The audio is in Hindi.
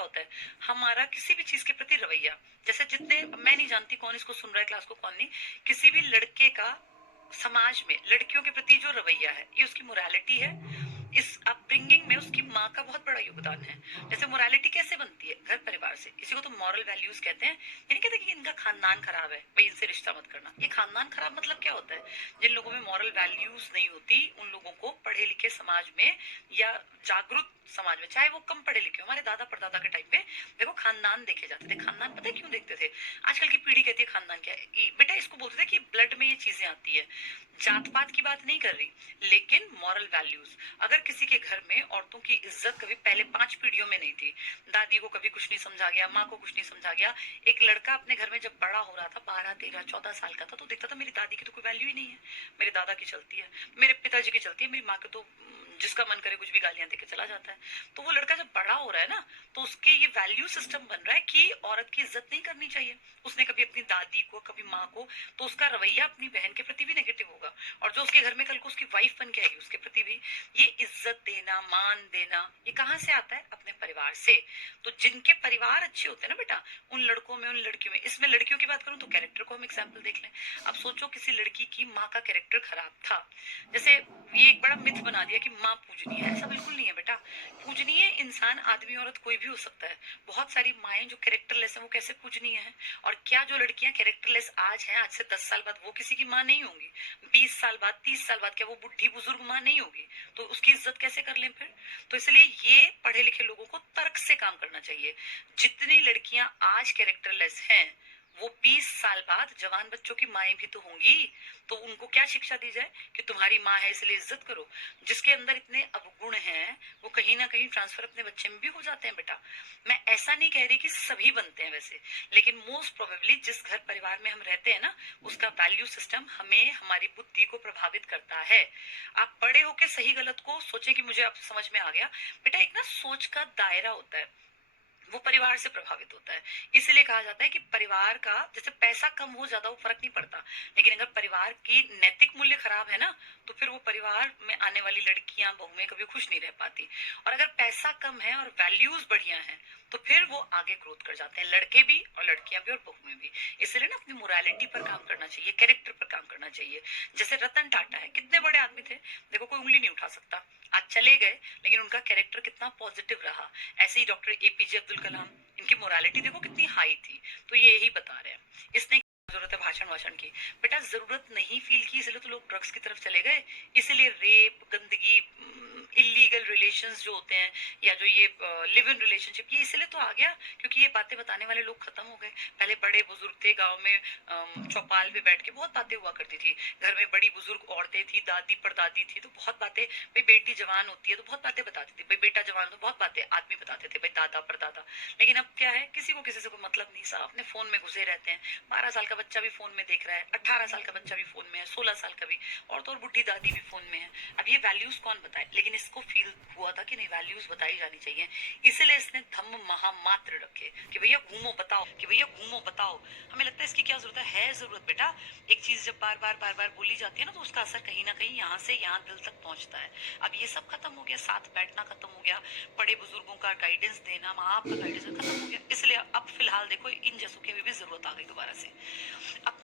क्या होता है, हमारा किसी भी चीज के प्रति रवैया। जैसे जितने, मैं नहीं जानती कौन इसको सुन रहा है क्लास को कौन नहीं, किसी भी लड़के का समाज में लड़कियों के प्रति जो रवैया है, ये उसकी मोरालिटी है। इस अपब्रिंगिंग में उसकी माँ का बहुत बड़ा योगदान है। जैसे मोरालिटी कैसे बनती है, घर परिवार से। इसी को तो मॉरल वैल्यूज कहते हैं। ये नहीं कहते कि इनका खानदान खराब है, भाई इनसे रिश्ता मत करना। ये खानदान खराब मतलब क्या होता है, जिन लोगों में मॉरल वैल्यूज नहीं होती, उन लोगों को पढ़े लिखे समाज में या जागरूक समाज में, चाहे वो कम पढ़े लिखे, हमारे दादा परदादा के टाइम पे देखो खानदान देखे जाते थे। खानदान पता है क्यों देखते थे? आजकल की पीढ़ी कहती है खानदान क्या है, बेटा इसको बोलते थे कि ब्लड में ये चीजें आती है। जात पात की बात नहीं कर रही, लेकिन मॉरल वैल्यूज। अगर किसी के घर में औरतों की इज्जत कभी पहले 5 पीढ़ियों में नहीं थी, दादी को कभी कुछ नहीं समझा गया, माँ को कुछ नहीं समझा गया, एक लड़का अपने घर में जब बड़ा हो रहा था, 12 13 14 साल का था, तो देखता था मेरी दादी की तो कोई वैल्यू ही नहीं है, मेरे दादा की चलती है, मेरे पिताजी की चलती है, मेरी माँ के तो जिसका मन करे कुछ भी गालियां देके चला जाता है। तो वो लड़का जब बड़ा हो रहा है ना, तो उसके ये वैल्यू सिस्टम बन रहा है कि औरत की इज्जत नहीं करनी चाहिए। उसने कभी अपनी दादी को, कभी माँ को, तो उसका रवैया अपनी बहन के प्रति भी नेगेटिव होगा। और जो उसके घर में कल को उसकी वाइफ बन के आएगी, उसके प्रति भी ये इज्जत देना, मान देना, ये कहाँ से आता है? अपने परिवार से। तो जिनके परिवार अच्छे होते हैं ना बेटा, उन लड़कों में, उन लड़कियों में, इसमें लड़कियों की बात करूं तो कैरेक्टर को हम एग्जाम्पल देख लें। अब सोचो किसी लड़की की माँ का कैरेक्टर खराब था, जैसे ये एक बड़ा मिथ बना दिया कि माँ पूजनीय है। ऐसा बिल्कुल नहीं है बेटा। पूजनीय इंसान आदमी औरत कोई भी हो सकता है। बहुत सारी माएं जो कैरेक्टरलेस हैं, वो कैसे पूजनीय हैं? और क्या जो लड़कियां कैरेक्टरलेस आज हैं, आज से 10 साल बाद वो किसी की माँ नहीं होंगी? 20 साल बाद, 30 साल बाद क्या वो बुढ़ी बुजुर्ग माँ नहीं होगी? तो उसकी इज्जत कैसे कर लें फिर? तो इसलिए ये पढ़े लिखे लोगों को तर्क से काम करना चाहिए। जितनी लड़कियां आज कैरेक्टरलेस हैं, वो 20 साल बाद जवान बच्चों की माएं भी तो होंगी। तो उनको क्या शिक्षा दी जाए कि तुम्हारी माँ है इसलिए इज्जत करो? जिसके अंदर इतने अवगुण हैं, वो कहीं ना कहीं ट्रांसफर अपने बच्चे में भी हो जाते हैं बेटा। मैं ऐसा नहीं कह रही कि सभी बनते हैं वैसे, लेकिन मोस्ट प्रोबेबली जिस घर परिवार में हम रहते हैं ना, उसका वैल्यू सिस्टम हमें, हमारी बुद्धि को प्रभावित करता है। आप बड़े होके सही गलत को सोचे कि मुझे अब समझ में आ गया, बेटा एक ना सोच का दायरा होता है, वो परिवार से प्रभावित होता है। इसलिए कहा जाता है कि परिवार का, जैसे पैसा कम हो ज्यादा वो फर्क नहीं पड़ता, लेकिन अगर परिवार की नैतिक मूल्य खराब है ना, तो फिर वो परिवार में आने वाली लड़कियां बहुएं कभी खुश नहीं रह पाती। और अगर पैसा कम है और वैल्यूज बढ़िया है, तो फिर वो आगे ग्रोथ कर जाते हैं, लड़के भी और लड़कियां भी और बहुएं भी। इसलिए ना अपनी मोरालिटी पर काम करना चाहिए, कैरेक्टर पर काम करना चाहिए। जैसे रतन टाटा है, कितने बड़े आदमी थे, देखो कोई उंगली नहीं उठा सकता, आज चले गए, लेकिन उनका कैरेक्टर कितना पॉजिटिव रहा। ऐसे ही डॉक्टर एपीजे अब्दुल कलाम, इनकी मोरालिटी देखो कितनी हाई थी। तो ये यही बता रहे हैं। इसने जरूरत है भाषण वाषण की? बेटा जरूरत नहीं फील की, इसलिए तो लोग ड्रग्स की तरफ चले गए। इसलिए रेप, गंदगी, इलीगल रिलेशंस जो होते हैं, या जो ये लिव इन रिलेशनशिप, ये इसलिए तो आ गया क्योंकि ये बातें बताने वाले लोग खत्म हो गए। पहले बड़े बुजुर्ग थे, गांव में चौपाल पे बैठ के बहुत बातें हुआ करती थी। घर में बड़ी बुजुर्ग औरतें थी, दादी परदादी थी, तो बहुत बातें, भाई बेटी जवान होती है तो बहुत बातें बताती थी, भाई बेटा जवान तो बहुत बातें आदमी बताते थे, भाई दादा परदादा। लेकिन अब क्या है, किसी को किसी से कोई मतलब नहीं, सब अपने फोन में घुसे रहते हैं। 12 साल का बच्चा भी फोन में देख रहा है, 18 साल का बच्चा भी फोन में है, 16 साल का भी, और तो और बुढ़ी दादी भी फोन में है। अब ये वैल्यूज कौन बताए? लेकिन इसको फील हुआ था कि नहीं, वैल्यूज बताई जानी चाहिए, इसलिए इसने धम्म महामात्र रखे कि भैया घूमो बताओ, कि भैया घूमो बताओ। हमें लगता है इसकी क्या जरूरत है जरूरत बेटा। एक चीज जब बार बार बार बार बोली जाती है ना, तो उसका असर कहीं ना कहीं यहाँ से यहाँ दिल तक पहुंचता है। अब ये सब खत्म हो गया, साथ बैठना खत्म हो गया, बड़े बुजुर्गों का गाइडेंस देना, माँ बाप का गाइडेंस खत्म हो गया। इसलिए अब फिलहाल देखो इन जैसों की भी जरूरत आ गई दोबारा से। अब